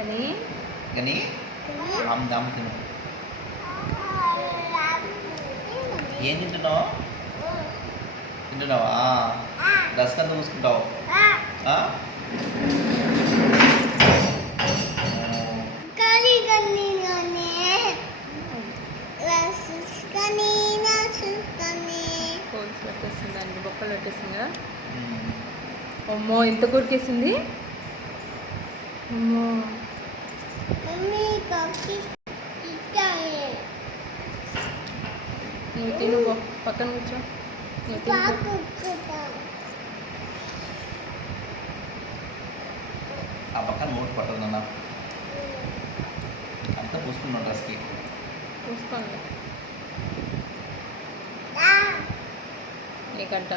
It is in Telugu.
కని కానీ ఆమ్ దామ్ తిను. ఏం తింటున్నావు? తింటున్నావా? రసకంత పూసుకుంటావు. పెట్టేసింది దానికి బొక్కలు పెట్టేసిందా? అమ్మో ఎంత కొరికేసింది. అమ్మో నువ్వు తిను, పక్కన కూర్చో. ఆ పక్కన మూడు పట్టదు నాన్న, అంతా పూసుకున్నావు డ్రెస్కి. చూసుకోండి నీకంట